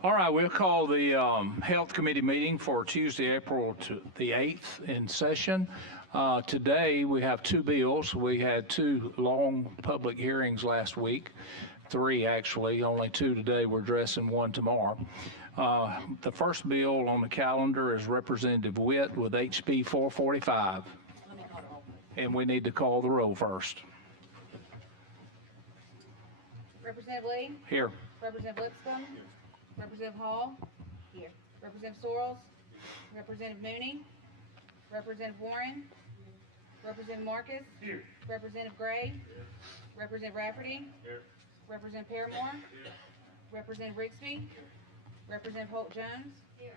All right, we'll call the Health Committee meeting for Tuesday, the 8th in session. Today, we have two bills. We had two long public hearings last week, three actually, only two today. We're addressing one tomorrow. The first bill on the calendar is Representative Witt with HB 445. And we need to call the roll first. Representative Lee? Here. Representative Lipscomb? Representative Hall? Here. Representative Sorrells? Representative Mooney? Representative Warren? Representative Marcus? Here. Representative Gray? Here. Representative Rafferty? Here. Representative Paramore? Here. Representative Rigsby? Here. Representative Holt Jones? Here.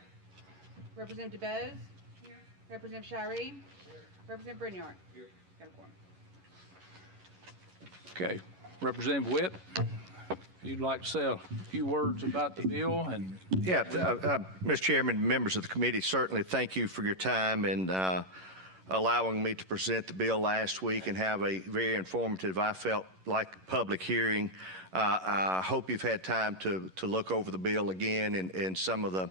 Representative DeBose? Here. Representative Shiree? Here. Representative Brignyard? Here. Got a quorum. Okay. Representative Witt, you'd like to say a few words about the bill? And Yeah, Mr. Chairman, members of the committee, certainly thank you for your time and allowing me to present the bill last week and have a very informative, I felt like, public hearing. I hope you've had time to look over the bill again and some of the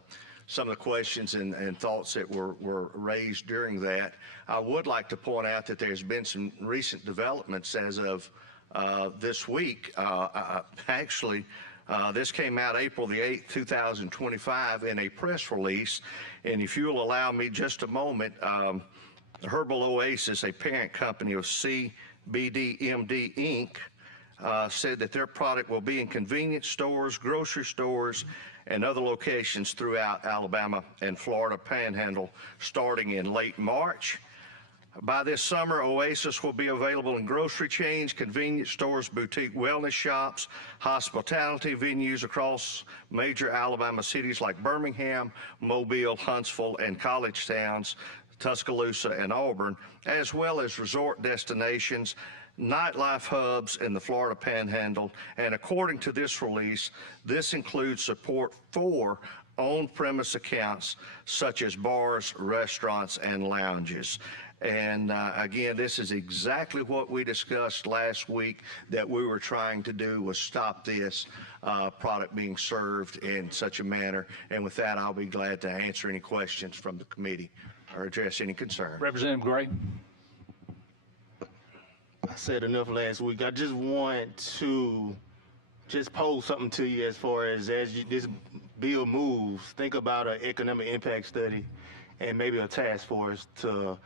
questions and thoughts that were raised during that. I would like to point out that there's been some recent developments as of this week. Actually, this came out April the 8th, 2025 in a press release. And if you'll allow me just a moment, Herbal Oasis, a parent company of CBDMD Inc., said that their product will be in convenience stores, grocery stores, and other locations throughout Alabama and Florida Panhandle starting in late March. By this summer, Oasis will be available in grocery chains, convenience stores, boutique wellness shops, hospitality venues across major Alabama cities like Birmingham, Mobile, Huntsville, and college towns, Tuscaloosa and Auburn, as well as resort destinations, nightlife hubs in the Florida Panhandle. And according to this release, this includes support for on-premise accounts such as bars, restaurants, and lounges. And again, this is exactly what we discussed last week that we were trying to do, was stop this product being served in such a manner. And with that, I'll be glad to answer any questions from the committee or address any concerns. Representative Gray. I said enough last week. I just want to just pose something to you as far as this bill moves. Think about an economic impact study and maybe a task force to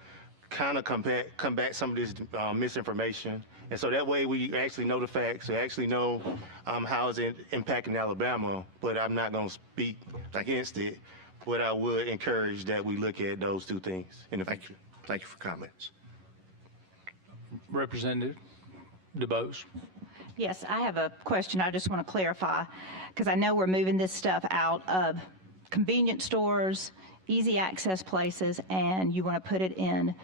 kind of combat some of this misinformation. And so that way we actually know the facts, we actually know how it's impacting Alabama, but I'm not going to speak against it. But I would encourage that we look at those two things in the future. Thank you for comments. Representative DeBose. Yes, I have a question I just want to clarify, because I know we're moving this stuff out of convenience stores, easy access places, and you want to put it in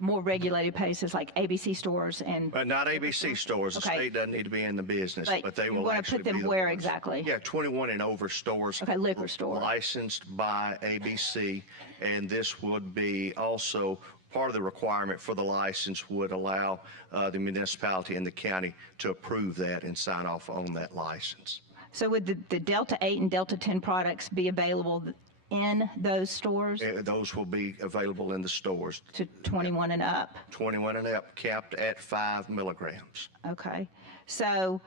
more regulated places like ABC stores and. But not ABC stores. The Okay. state doesn't need to be in the business, but they you will want to actually put them be the where ones. exactly? Yeah, 21 and over stores. Okay, liquor store. Licensed by ABC, and this would be also part of the requirement for the license would allow the municipality and the county to approve that and sign off on that license. So would the Delta 8 and Delta 10 products be available in those stores Those will be available in the stores. to 21 and up? 21 and up, capped at 5 milligrams. Okay. So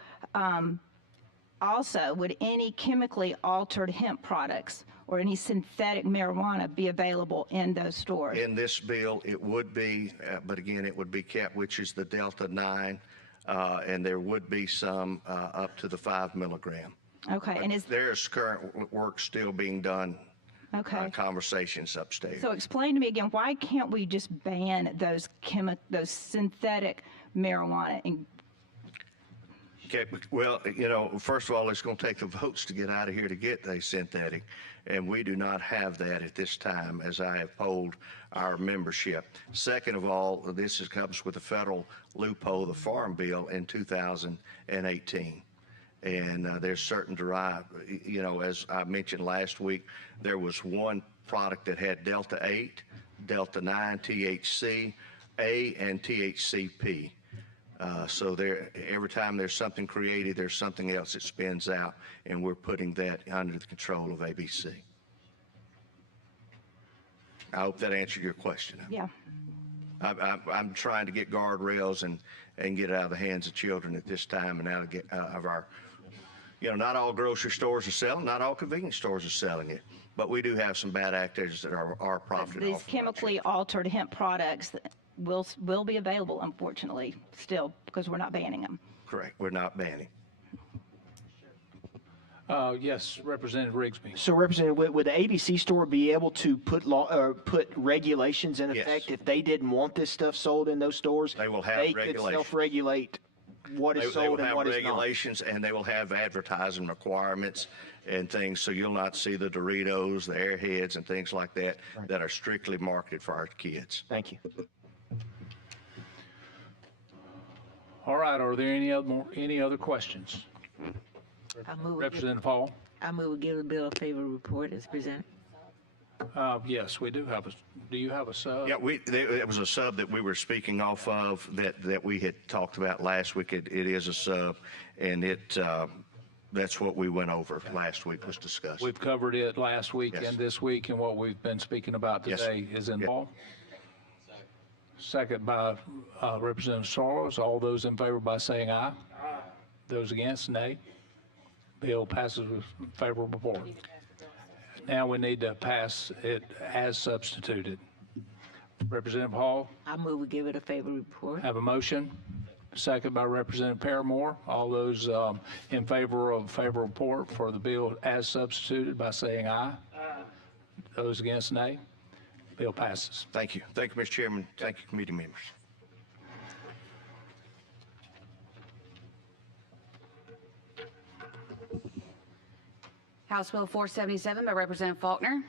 also, would any chemically altered hemp products or any synthetic marijuana be available in those stores? In this bill, it would be, but again, it would be capped, which is the Delta 9, and there would be some up to the 5 milligram. Okay. And is There's current work still being done, okay. conversations upstairs. So explain to me again, why can't we just ban those synthetic marijuana? Okay, well, first of all, it's going to take the votes to get out of here to get a synthetic, and we do not have that at this time, as I have polled our membership. Second of all, this comes with a federal loophole, the Farm Bill in 2018. And there's certain derived, as I mentioned last week, there was one product that had Delta 8, Delta 9, THC, A, and THCP. So every time there's something creative, there's something else that spins out, and we're putting that under the control of ABC. I hope that answered your question. Yeah. I'm trying to get guardrails and get it out of the hands of children at this time and out of our, not all grocery stores are selling, not all convenience stores are selling it, but we do have some bad actors that are profiting These off of our chemically altered hemp products will be available, unfortunately, still, because we're not banning them. Correct. We're not banning. Yes, Representative Rigsby. So, Representative, would the ABC store be able to put law or put regulations in Yes. effect if they didn't want this stuff sold in those stores? They will have They could regulations. self-regulate what is They will sold and have what is not. regulations, and they will have advertising requirements and things, so you'll not see the Doritos, the Airheads, and things like that that are strictly marketed for our kids. Thank you. All right, are there any other questions? Representative Hall? I move we give the bill a favorable report as presented. Yes, we do have do you have a sub? Yeah, it was a sub that we were speaking off of that we had talked about last week. It is a sub, and that's what we went over last week was discussed. We've covered it last week Yes. and this week, and what we've been speaking about Yes. today is involved. Second by Representative Soros. All those in favor by saying aye. Those against, nay. Bill passes with favorable report. Now we need to pass it as substituted. Representative Hall, I move we give it a favorable report. have a motion. Second by Representative Paramore. All those in favor of favorable report for the bill as substituted by saying aye. Those against, nay. Bill passes. Thank you. Thank you, Mr. Chairman. Thank you, committee members. House Bill 477 by Representative Faulkner.